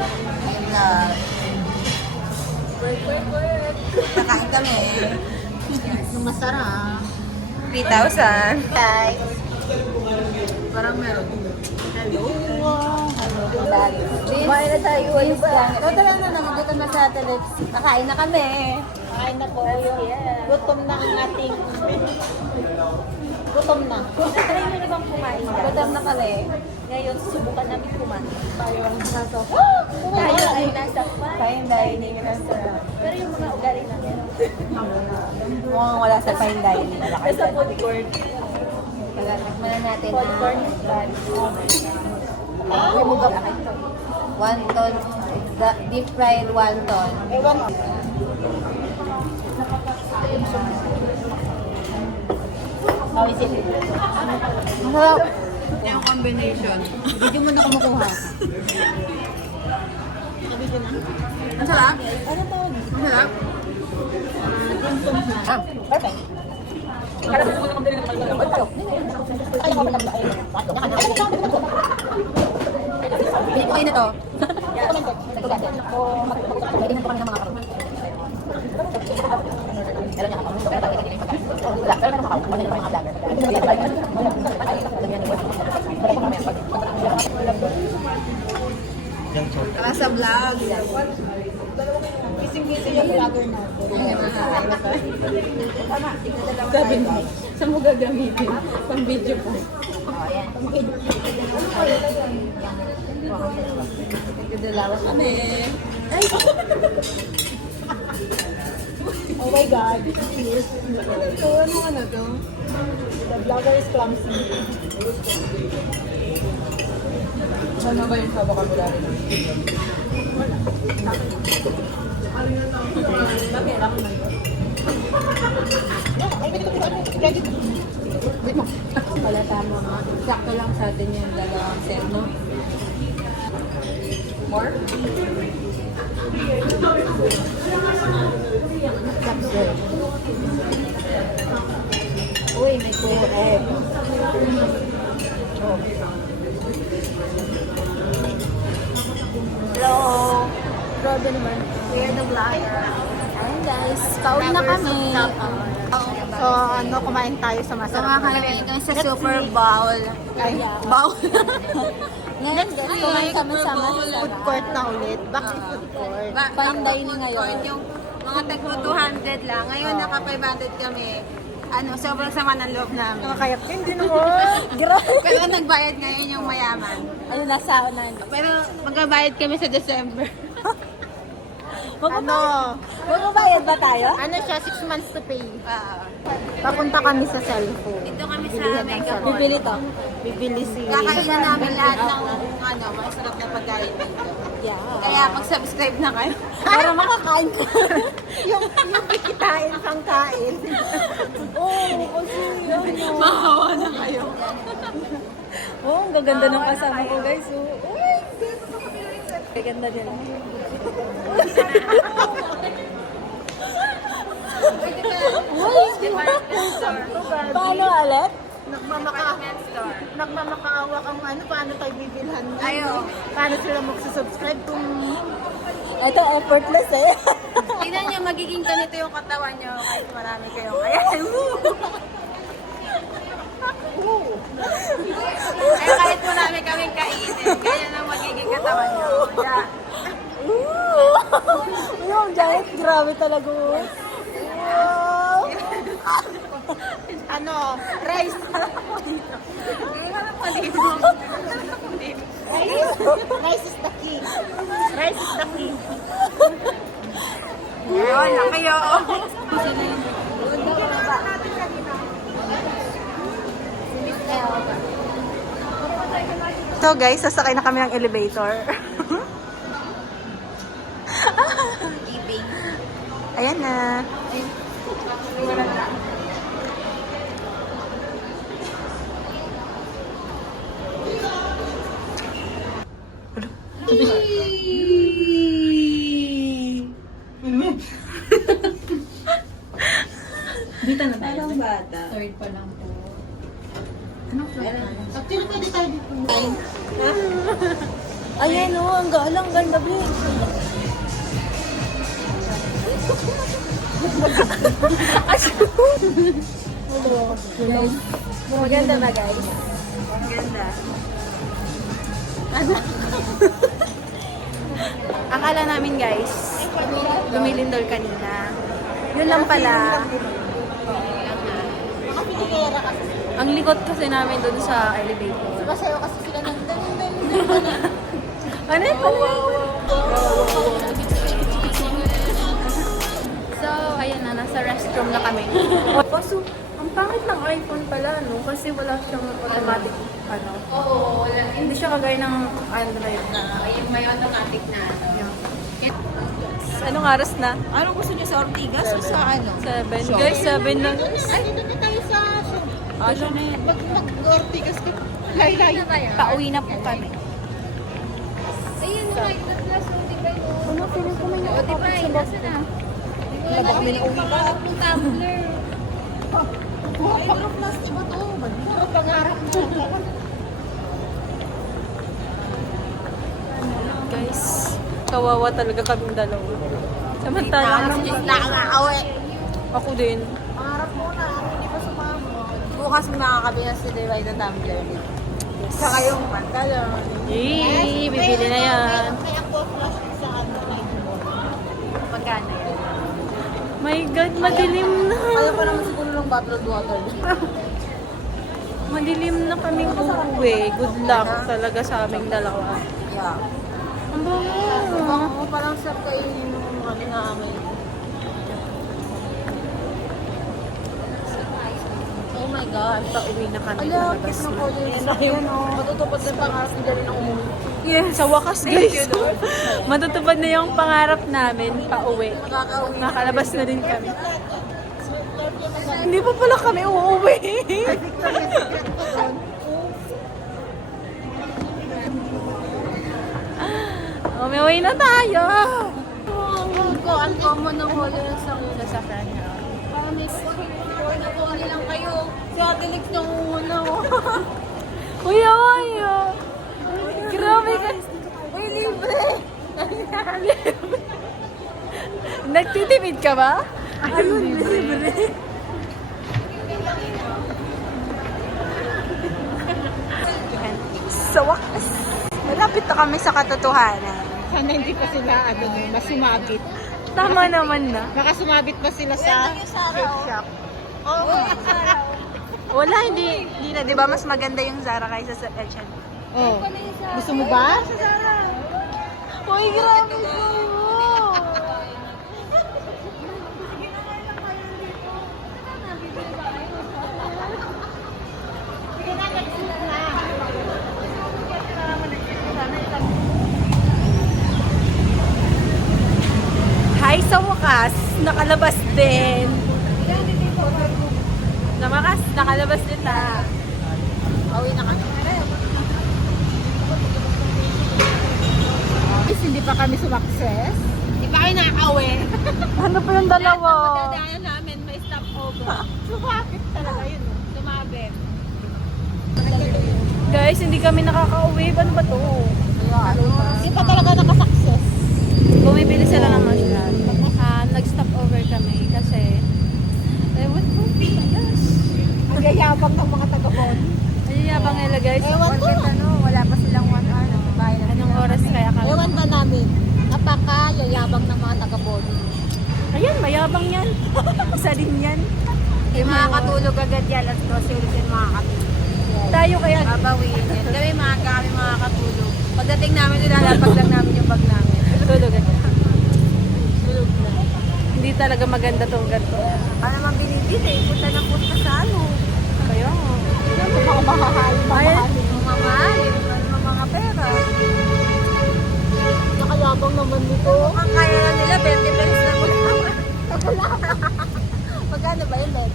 Ayun na. Nakain kami. Yung masarap. 3,000. Guys. Parang meron. Hello. Hello. Kumain na tayo. Ayos lang. Totoo na naman. Dito na sa Telex. Nakain na kami. Kain na po. Gutom na ang ating... Gutom na. Try mo na bang kumain? Gutom na kami. Ngayon, subukan namin kumain. Tayo ang nasa... Tayo ay nasa fine dining restaurant. Pero yung mga ugali namin. Mukhang wala sa fine dining. Nasa food court. Tikman na natin Food court. Lumugap. Wonton. Deep fried wonton. Ewan. Masarap. Yung combination. Video mo na kumukuha. Ang sarap. Ano to? Ang sarap. Perfect. Pinikuhin na to. Pwede na kami ng mga karoon. Pero niya kapag pero meron ako. Ano yung mga vlogger? Tara sa vlog. Kising-kising yung vlogger natin. Sabi mo, saan mo gagamitin? Pang video po. Nagdadalawa kami. Ay! Oh my God. Cheers. So, ano to? The vlogger is clumsy. Ano ba yung sabak kami dali? Bakit? Ako na yun. Wait mo. Wala tama nga. Sakto lang sa atin yung dalawang set, no? More? Capsule. Uy, may kuya egg. Oh. Hello! Grabe naman. We're the vlogger. Ayun guys, pauwi na kami. So, ano, kumain tayo sa So masarap. mga kalawin kami sa Super Bowl. Ay, Bowl. Ngayon guys, kumain kami sa food court na ulit. Bakit food court? Fine dining ngayon. Yung mga tagpo 200 lang. Ngayon naka 500 kami. Ano, sobrang sama ng loob namin. Nakakayak. Hindi naman. Grabe. Pero nagbayad ngayon yung mayaman. Ano, nasa unan. Pero magbabayad kami sa December. Ano? Magbabayad ba tayo? Ano siya? 6 months to pay. Ah, Papunta kami sa cellphone. dito kami sa Bilihan ng Mega cellphone. Mall. Bibili to. Bibili si... Kakain na namin lahat ng ano, masarap na pagkain dito. Yeah. Kaya mag-subscribe na kayo. Para makakain ko. yung kikitain pang kain. Oo, kasi yun. Mahawa na kayo. Oo, ang gaganda ng kasama ko guys. Uy, gaganda nila. Department store. Paano alat? Department store. Nagmamakaawa kang ano, paano tayo bibilhan? Ayo. Paano sila magsusubscribe kung... Ito, effortless eh. Tingnan nyo, magiging ganito yung katawan nyo kahit marami kayong kayahan. Kaya kahit marami kaming kainin, ganyan ang magiging katawan nyo. Yeah. Yung giant, grabe talaga. Wow! Ano, rice. Ganyan ka lang palito. Rice is the key. Rice is the key. Ayun, kayo. So guys, sasakay na kami ng elevator. Ayan na. Dito na tayo. Anong bata? Third pa lang po. Actually, pwede tayo dito. Ayan o, ang galang ganda Bin. Guys, maganda na guys. Ganda. Akala namin guys, lumilindol kanina. Yun lang pala. Ang likot kasi namin doon sa elevator. Sumasayo kasi sila ng Ano yun pala? So, ayan na, nasa restroom na kami. Kaso, ang pangit ng iPhone pala, no? Kasi wala siyang automatic, ano? Oo, wala. Hindi siya kagaya ng Android na. Ayun, may automatic na. Anong oras na? Anong gusto niyo sa Ortigas o sa ano? 7. Guys, 7 na. Ay, dito na tayo sa shop. Ano na yan? Mag-ortigas ka. Lay-lay. Pauwi na po kami. Ayun, right na plus, di ba yun? Ano, feeling ko may O, di ba, nasa na? Wala ba kami nauwi ba? Yung tumbler. Pero plus, iba to. Ano pangarap mo? Guys, kawawa talaga kaming dalawa. Samantalang ako din. Pangarap mo na. Hindi pa sumama. Bukas makakabihan si Divide ng tumbler niya. Saka yung pantalon. Yay! Bibili na yan. May ako flash sa ano. Magkano yan? My God, madilim na. Alam ko naman siguro ng bottled water. Madilim na kaming uuwi. Good luck talaga sa aming dalawa. Yeah. Ang bango. Ako parang sarap kainin yung ano namin. Oh my gosh. Pauwi na kami. Ala, Palabas cute ng na. colors. Yan o. Matutupad na pangarap ni Darren ang umuwi. Yeah, sa wakas guys. Matutupad na yung pangarap namin pauwi. Makakauwi. Makalabas na din kami. Hindi pa pala kami uuwi. Umiuwi na tayo. Ko, ang common ng colors sa Sasakyan niya. parang may na lang kayo. Si Ate Lex nang una. Kuya, kuya. Grabe guys. Uy, libre! Nagtitipid ka ba? Ayun, libre. Sa wakas. Malapit na kami sa katotohanan. Sana hindi pa sila mas sumabit. Tama naman na. Baka sumabit pa sila sa gift shop. Oo. Wala, hindi na. Di ba mas maganda yung Zara kaysa sa H&M? Oh. Gusto mo ba? Uy, grabe ko. Hi, sa wakas, nakalabas din. Sa wakas, nakalabas din na. Uwi na kami. Is, hindi pa kami sumakses. Di ba kayo nakaka-uwi? Ano pa yung dalawa? Dadaanan namin, may stopover. Sumabit talaga yun. Sumabit. Guys, hindi kami nakaka-uwi. Ano ba to? Hindi pa talaga nakasakses. Bumibili sila ng mushroom. Nag-stop over kami kasi ewan ko, yes. Ang yayabang ng mga taga-body. Ayun yabang nila guys. Ewan ko. Wala pa silang 1 hour na babae na. Anong oras kaya kami? Ewan ba namin? Napaka-yayabang ng mga taga-body. Ayan, mayabang yan. Isa din yan. Yung makakatulog agad yan at 12 ulit yung makakatulog. Tayo kaya. Babawiin yan. Kami maaga kami makakatulog. Pagdating namin, nilalapag lang namin yung bag namin. Tulog agad. Tulog na. Hindi talaga maganda tong ganito. Para naman binibili, punta na punta sa ano. Kaya nga. Mga mahahalin. Mamahalin, mga pera. Nakayabang naman nito. Mukhang kaya na nila, 20 pesos na muna. Magkano ba yun, 20?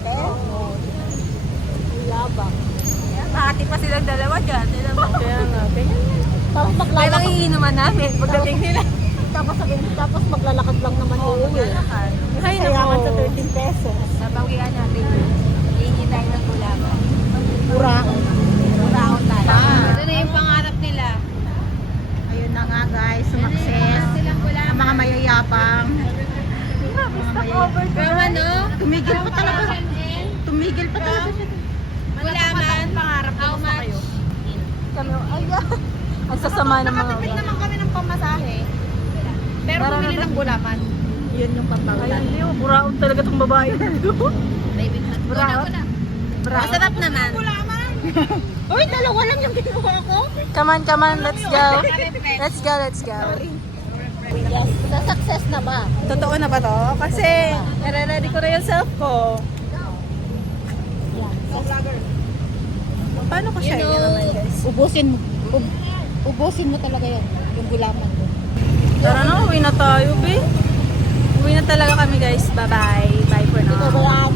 Yabang. Makati pa silang dalawa dyan. Sila mo. Kaya nga. Kaya nga. Tapos Kaya lang maglalakad. iinuman namin pagdating nila. Tapos maglalakad lang naman uuwi. Ay, Sayangan sa nako. 13 pesos. Nabawian natin yun. Hihingi tayo ng gulaman. Buraon. Muraon tayo. Ito na yung pangarap nila. Ayun na nga guys, sumakses. Ang mga mayayapang. Pero ano? Tumigil pa talaga. Tumigil pa talaga siya. Gulaman. How much? Kami, ay, ang sasama ng mga Nakatipid naman kami ng pamasahe. Pero bumili ng gulaman. Yun yung pampawala. Ay, hindi, buraon talaga itong babae. Baby, Brown. masarap naman. Uy, dalawa lang yung kinuha ko. Come on, let's go. Let's go. Yes, sa-success na ba? Totoo na ba to? Kasi, nare-ready ko na yung self ko. Paano ko siya naman, guys? Ubusin mo talaga yan, yung gulaman mo. Tara na, uwi na tayo, be. Uwi na talaga kami, guys. Bye-bye. Bye for now. Ikaw ba yan?